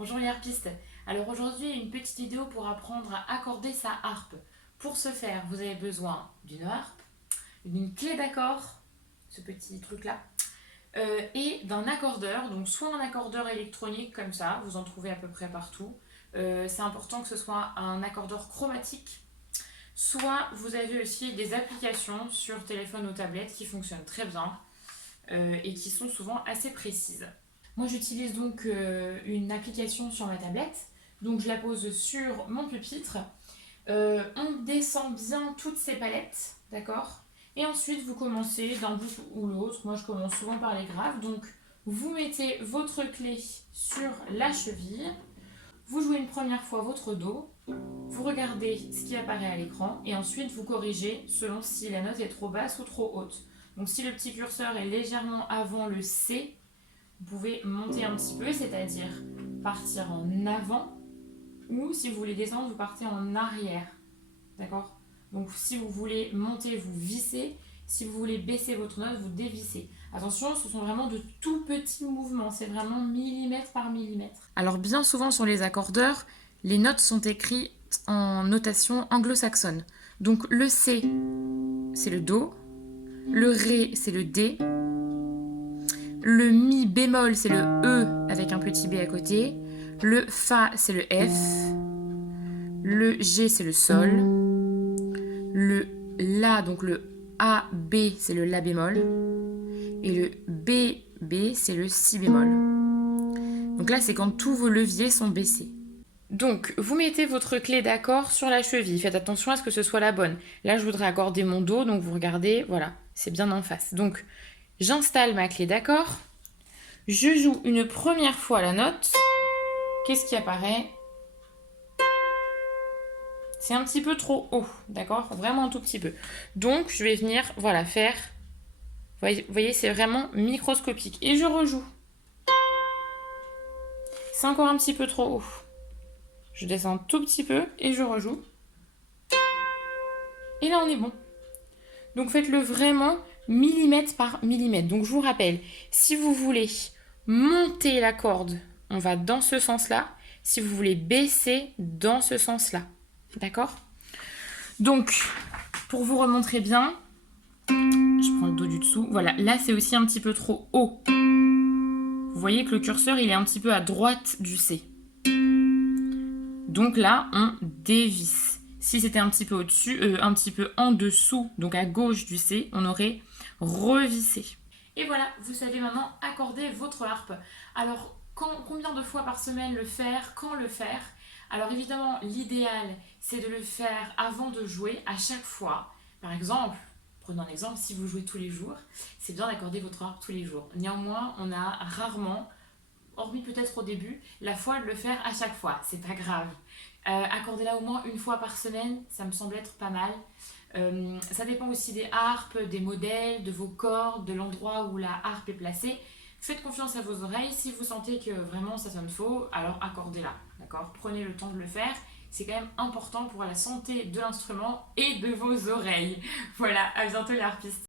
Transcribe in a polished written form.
Bonjour les harpistes. Alors aujourd'hui, une petite vidéo pour apprendre à accorder sa harpe. Pour ce faire, vous avez besoin d'une harpe, d'une clé d'accord, ce petit truc-là, et d'un accordeur. Donc soit un accordeur électronique comme ça, vous en trouvez à peu près partout. C'est important que ce soit un accordeur chromatique. Soit vous avez aussi des applications sur téléphone ou tablette qui fonctionnent très bien et qui sont souvent assez précises. Moi j'utilise donc une application sur ma tablette, donc je la pose sur mon pupitre. On descend bien toutes ces palettes, d'accord. Et ensuite vous commencez d'un bout ou l'autre, moi je commence souvent par les graves, donc vous mettez votre clé sur la cheville, vous jouez une première fois votre Do, vous regardez ce qui apparaît à l'écran et ensuite vous corrigez selon si la note est trop basse ou trop haute. Donc si le petit curseur est légèrement avant le C, vous pouvez monter un petit peu, c'est-à-dire partir en avant, ou si vous voulez descendre, vous partez en arrière. D'accord? Donc si vous voulez monter, vous vissez. Si vous voulez baisser votre note, vous dévissez. Attention, ce sont vraiment de tout petits mouvements. C'est vraiment millimètre par millimètre. Alors bien souvent sur les accordeurs, les notes sont écrites en notation anglo-saxonne. Donc le C, c'est le Do. Le Ré, c'est le D. Le Mi bémol, c'est le E avec un petit B à côté. Le Fa, c'est le F. Le G, c'est le Sol. Le La, donc le A, B, c'est le La bémol. Et le B, B, c'est le Si bémol. Donc là, c'est quand tous vos leviers sont baissés. Donc, vous mettez votre clé d'accord sur la cheville. Faites attention à ce que ce soit la bonne. Là, je voudrais accorder mon Do, donc vous regardez, voilà, c'est bien en face. Donc, j'installe ma clé d'accord. Je joue une première fois la note. Qu'est-ce qui apparaît? C'est un petit peu trop haut, d'accord? Vraiment un tout petit peu. Donc, je vais venir, voilà, faire... Vous voyez, c'est vraiment microscopique. Et je rejoue. C'est encore un petit peu trop haut. Je descends un tout petit peu et je rejoue. Et là, on est bon. Donc, faites-le vraiment millimètre par millimètre. Donc, je vous rappelle, si vous voulez monter la corde, on va dans ce sens-là. Si vous voulez baisser, dans ce sens-là. D'accord? Donc, pour vous remontrer bien, je prends le Do du dessous. Voilà, là, c'est aussi un petit peu trop haut. Vous voyez que le curseur, il est un petit peu à droite du C. Donc là, on dévisse. Si c'était un petit peu au-dessus, un petit peu en dessous, donc à gauche du C, on aurait revissé. Et voilà, vous savez maintenant accorder votre harpe. Alors, combien de fois par semaine le faire? Quand le faire? Alors évidemment, l'idéal, c'est de le faire avant de jouer à chaque fois. Par exemple, prenons un exemple, si vous jouez tous les jours, c'est bien d'accorder votre harpe tous les jours. Néanmoins, on a rarement, hormis peut-être au début, la foi de le faire à chaque fois. C'est pas grave. Accordez-la au moins une fois par semaine, ça me semble être pas mal. Ça dépend aussi des harpes, des modèles, de vos cordes, de l'endroit où la harpe est placée. Faites confiance à vos oreilles. Si vous sentez que vraiment ça sonne faux, alors accordez-la. D'accord? Prenez le temps de le faire. C'est quand même important pour la santé de l'instrument et de vos oreilles. Voilà, à bientôt les harpistes.